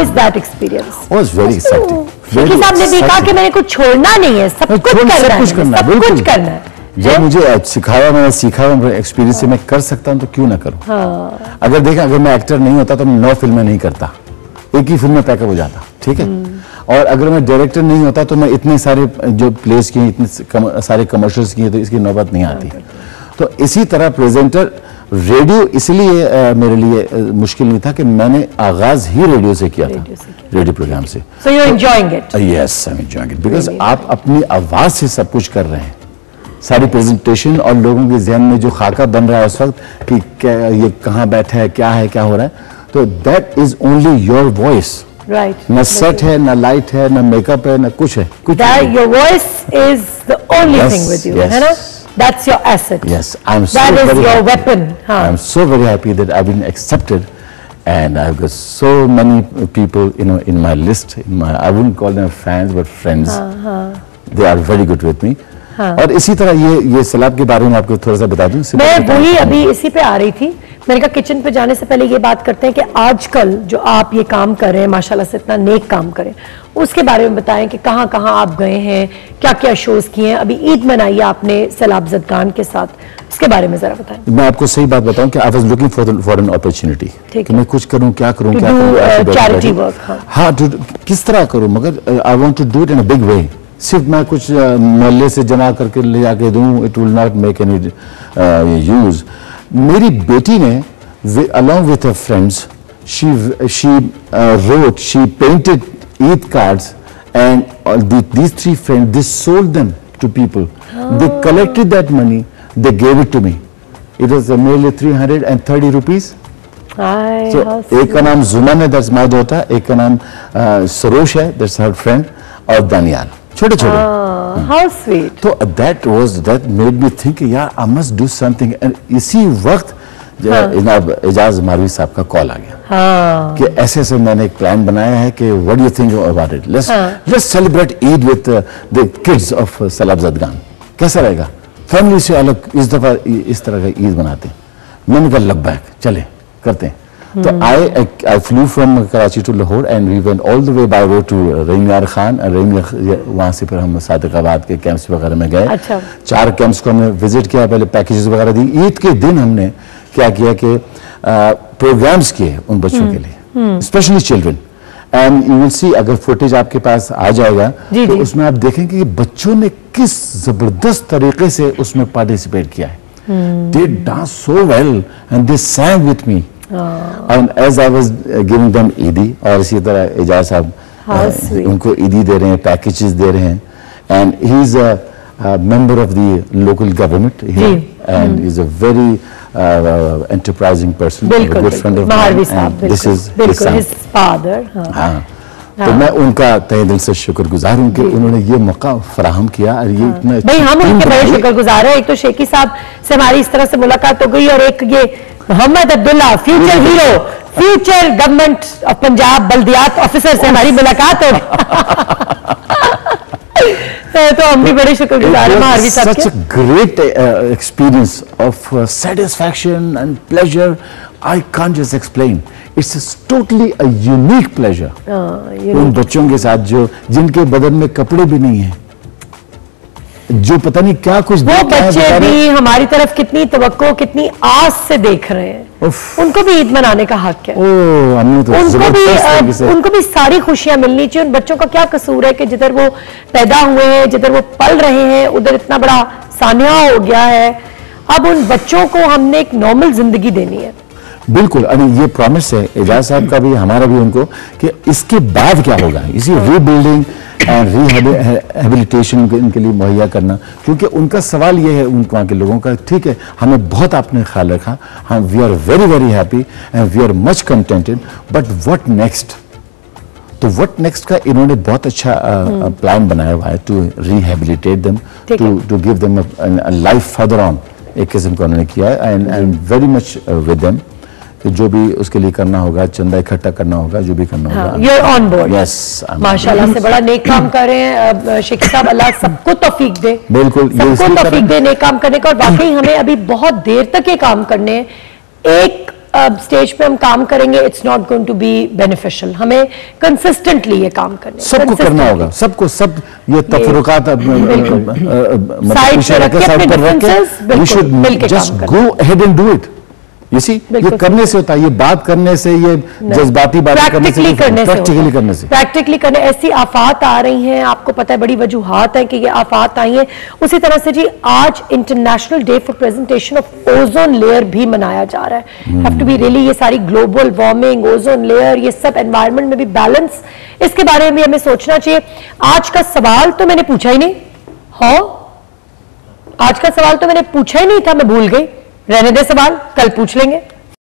is that experience? Oh, it's very exciting. शेखी साहब ने भी कहा कि मैंने कुछ छोड़ना नहीं है, सब कुछ करना है, सब कुछ करना है। जब मुझे सिखाया, मैंने सीखा, एक्सपीरियंस से मैं कर सकता हूँ तो क्यों ना करूँ। अगर देखा, अगर मैं एक्टर नहीं होता तो मैं 9 फिल्में नहीं करता, एक ही फिल्म में पैकअप हो जाता, ठीक है। और अगर मैं डायरेक्टर नहीं होता तो मैं इतने सारे जो प्लेस किए, इतने सारे कमर्शियल्स किए, तो इसकी नौबत नहीं आती। तो इसी तरह प्रेजेंटर रेडियो इसलिए मेरे लिए मुश्किल नहीं था कि मैंने आगाज ही रेडियो से किया था, रेडियो प्रोग्राम से। So you're enjoying it? Yes, I'm enjoying it because आप अपनी आवाज से सब कुछ कर रहे हैं, सारी प्रेजेंटेशन, और लोगों के जहन में जो खाका बन रहा है उस वक्त कि क्या ये कहाँ बैठा है, क्या हो रहा है, तो that is only your voice. Right. ना सेट है, ना लाइट है, ना मेकअप है, ना कुछ है, कुछ नहीं। Your voice is the only thing with you, है ना? That's your asset. Yes, I'm so that is very your happy. weapon. I'm so very happy that I've been accepted, and I've got so many people, you know, in my list. I wouldn't call them fans, but friends. They are very good with me. और इसी तरह ये सलाब के बारे में आपको थोड़ा सा बता दूं। मैं वही अभी इसी पे आ रही थी। मैंने कहा किचन पे जाने से पहले ये बात करते हैं कि आजकल जो आप ये काम कर रहे हैं, माशाल्लाह से इतना नेक काम करें, उसके बारे में बताएं कि कहाँ कहाँ आप गए हैं, क्या क्या शोज किए हैं। अभी ईद मनाई आपने सैलाब ज़दगान के साथ, उसके बारे में जरा बताएं। मैं आपको सही बात बताऊं कि I was looking for an opportunity कि मैं कुछ करूं, क्या करूं, चैरिटी वर्क। हाँ, किस तरह करूं, मगर I want to do it in a big way. सिर्फ मैं कुछ मोहल्ले से जमा करके ले जाके दूं, it will not make any use. मेरी बेटी ने along with her friends, she wrote, she painted Eid cards, and these 3 friends, they sold them to people. They collected that money, they gave it to me. It was nearly 330 rupees. So एक का नाम जुमन है, that's my daughter, एक का नाम सरोश है, that's her friend, और दानियाल, छोटे छोटे। How sweet. तो that made me think, यार I must do something, and इसी वक्त जनाब एजाज मारवी साहब का कॉल आ गया कि ऐसे ऐसे मैंने एक प्लान बनाया है कि what do you think about it, let's celebrate Eid with the kids of सैलाब ज़दगान, कैसा रहेगा, फैमिली से अलग इस दफा इस तरह का ईद मनाते हैं। मैंने कहा लब्बैक, चले करते हैं। तो I flew from Karachi to Lahore and we went all the way by road to रहीम खान, वहाँ से फिर हम सादिकाबाद के कैंप्स वगैरह में गए। 4 कैंप्स को हमने विजिट किया, पहले पैकेजेस वगैरह दी। ईद के दिन हमने क्या किया कि प्रोग्राम्स किए उन बच्चों के लिए, specially children, and you will see, अगर फुटेज आपके पास आ जाएगा तो उसमें आप देखेंगे कि बच्चों ने किस जबरदस्त तरीके से उसमें पार्टिसिपेट किया है। They dance so well and they sang with me. And as I was giving them ईदी, और इसी तरह एजाज साहब उनको ईदी दे रहे हैं, पैकेजेस दे रहे हैं, and he is a member of the local government here, and he is a very enterprising person, a good friend of mine, and this is his father. तो मैं उनका तहे दिल से शुक्रगुजार हूँ कि उन्होंने ये मौका फराहम किया, और ये इतना भाई हम उनके बड़े शुक्रगुजार हैं। एक तो शेखी साहब से हमारी इस तरह से मुलाकात हो गई, और एक ये Mohammad Abdullah, future hero, future government of Punjab बल्दियात ऑफिसर से हमारी मुलाकात हो तो हम भी बड़े शुक्रगुजार हैं मारवी साहब के। Such a great experience of satisfaction and pleasure, I can't just explain. It's totally a unique pleasure. उन बच्चों के साथ जो जिनके बदन में कपड़े भी नहीं हैं, जो पता नहीं क्या कुछ वो बच्चे भी हमारी तरफ कितनी तवक्को, कितनी आस से देख रहे हैं। उनको भी ईद मनाने का हक है। उनको भी सारी खुशियां मिलनी चाहिए। उन बच्चों का क्या कसूर है कि जिधर वो पैदा हुए हैं, जिधर वो पल रहे हैं, उधर इतना बड़ा सान्या हो गया है। अब उन बच्चों को हमने एक नॉर्मल जिंदगी देनी है। बिल्कुल, ये प्रॉमिस है एजाज साहब का भी, हमारा भी उनको, कि इसके बाद क्या होगा, इसी रीबिल्डिंग एंड रिहेबिलिटेशन इनके लिए मुहैया करना। क्योंकि उनका सवाल ये है उन वहाँ के लोगों का, ठीक है हमें बहुत आपने ख्याल रखा, हम we are very very happy and we are much contented, but what next. तो व्हाट नेक्स्ट का इन्होंने बहुत अच्छा प्लान बनाया हुआ है to rehabilitate them, to give them a life further on, एक किस्म का उन्होंने किया है। And I am very much with them, जो भी उसके लिए करना होगा, चंदा इकट्ठा करना होगा, जो भी करना होगा। You're on board. Yes, माशाल्लाह से बड़ा नेक काम कर रहे हैं शेख साहब, अल्लाह सबको तौफीक दे। बिल्कुल, सबको तौफीक दे नेक काम करने का, और वाकई हमें अभी बहुत देर तक ये काम करने हैं। एक स्टेज पे हम काम करेंगे, it's not going to be beneficial. हमें कंसिस्टेंटली ये काम करना, सबको करना होगा, सबको, सब ये तफरुकात we should just go ahead and do it. ये करने से होता है, ये बात करने से, ये जज्बाती बात करने से, प्रैक्टिकली करने से, प्रैक्टिकली करने। ऐसी आफात आ रही हैं, आपको पता है, बड़ी वजूहात हैं कि ये आफात आई हैं। उसी तरह से जी आज international day for presentation of ozone layer भी मनाया जा रहा है। हैव टू बी रियली, ये सारी ग्लोबल वार्मिंग, ओजोन लेयर, ये सब एनवायरनमेंट में भी बैलेंस, इसके बारे में भी हमें सोचना चाहिए। आज का सवाल तो मैंने पूछा ही नहीं, आज का सवाल तो मैंने पूछा ही नहीं था, मैं भूल गई। रहने दे सवाल, कल पूछ लेंगे।